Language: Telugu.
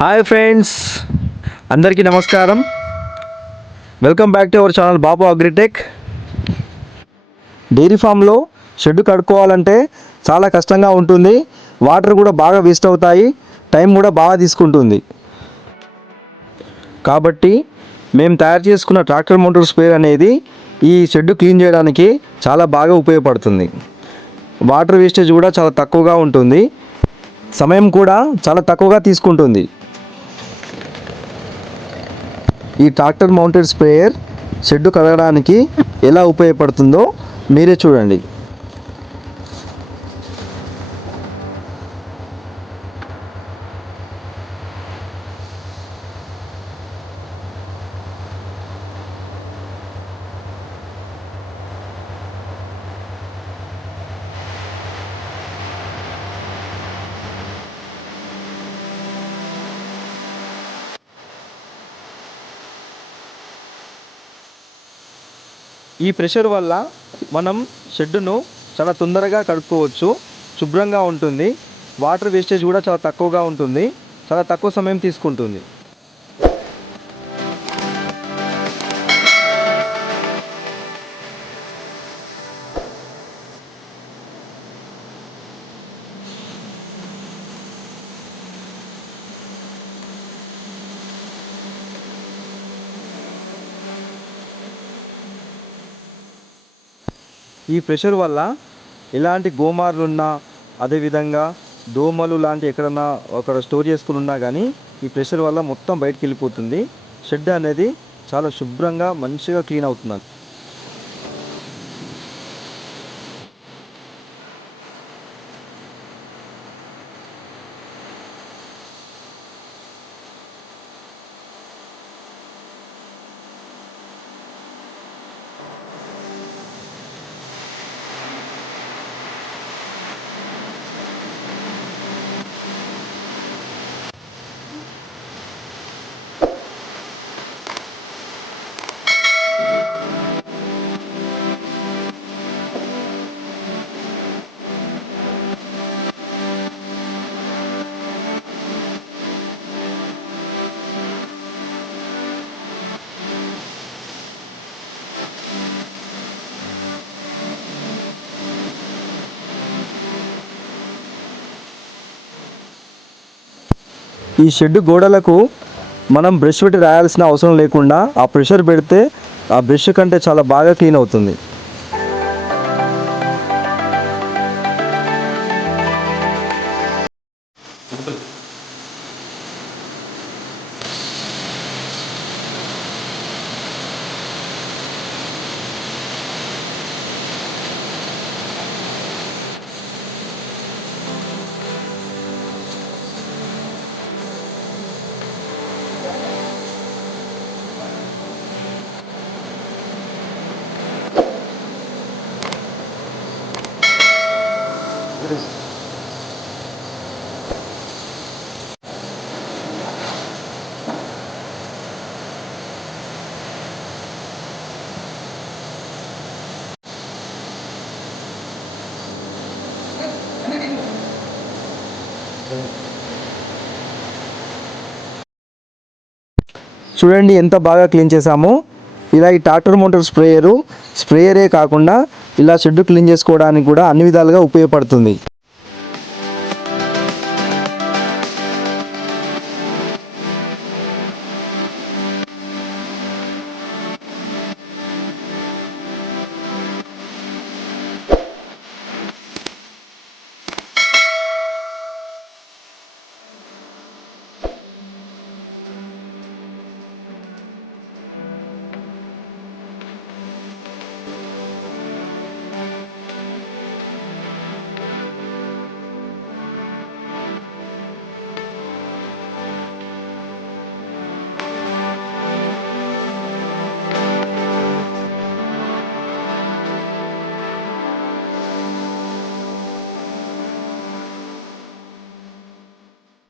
హాయ్ ఫ్రెండ్స్, అందరికీ నమస్కారం. Welcome back to our channel Babu Agritech. Dairy ఫామ్లో షెడ్ కడుక్కోవాలంటే చాలా కష్టంగా ఉంటుంది. వాటర్ కూడా బాగా వేస్ట్ అవుతాయి, టైం కూడా బాగా తీసుకుంటుంది. కాబట్టి మేము తయారు చేసుకున్న ట్రాక్టర్ మోటార్ స్ప్రేయర్ అనేది ఈ షెడ్ క్లీన్ చేయడానికి చాలా బాగా ఉపయోగపడుతుంది. వాటర్ వేస్టేజ్ కూడా చాలా తక్కువగా ఉంటుంది, సమయం కూడా చాలా తక్కువగా తీసుకుంటుంది. ఈ ట్రాక్టర్ మౌంటెడ్ స్ప్రేయర్ షెడ్ కడగడానికి ఎలా ఉపయోగపడుతుందో మీరే చూడండి. ఈ ప్రెషర్ వల్ల మనం షెడ్డును చాలా తొందరగా కడుక్కోవచ్చు, శుభ్రంగా ఉంటుంది. వాటర్ వేస్టేజ్ కూడా చాలా తక్కువగా ఉంటుంది, చాలా తక్కువ సమయం తీసుకుంటుంది. ఈ ప్రెషర్ వల్ల ఎలాంటి గోమార్లున్నా, అదేవిధంగా దోమలు లాంటి ఎక్కడన్నా స్టోర్ చేసుకుని ఉన్నా కానీ ఈ ప్రెషర్ వల్ల మొత్తం బయటికి వెళ్ళిపోతుంది. షెడ్ అనేది చాలా శుభ్రంగా మంచిగా క్లీన్ అవుతుంది. ఈ షెడ్ గోడలకు మనం బ్రష్ పెట్టి రాయాల్సిన అవసరం లేకుండా ఆ ప్రెషర్ పెడితే ఆ బ్రష్ కంటే చాలా బాగా క్లీన్ అవుతుంది. చూడండి ఎంత బాగా క్లీన్ చేసామో. ఇలా ఈ ట్రాక్టర్ మోటార్ స్ప్రేయరే కాకుండా ఇలా షెడ్ క్లీన్ చేసుకోవడానికి కూడా అన్ని విధాలుగా ఉపయోగపడుతుంది.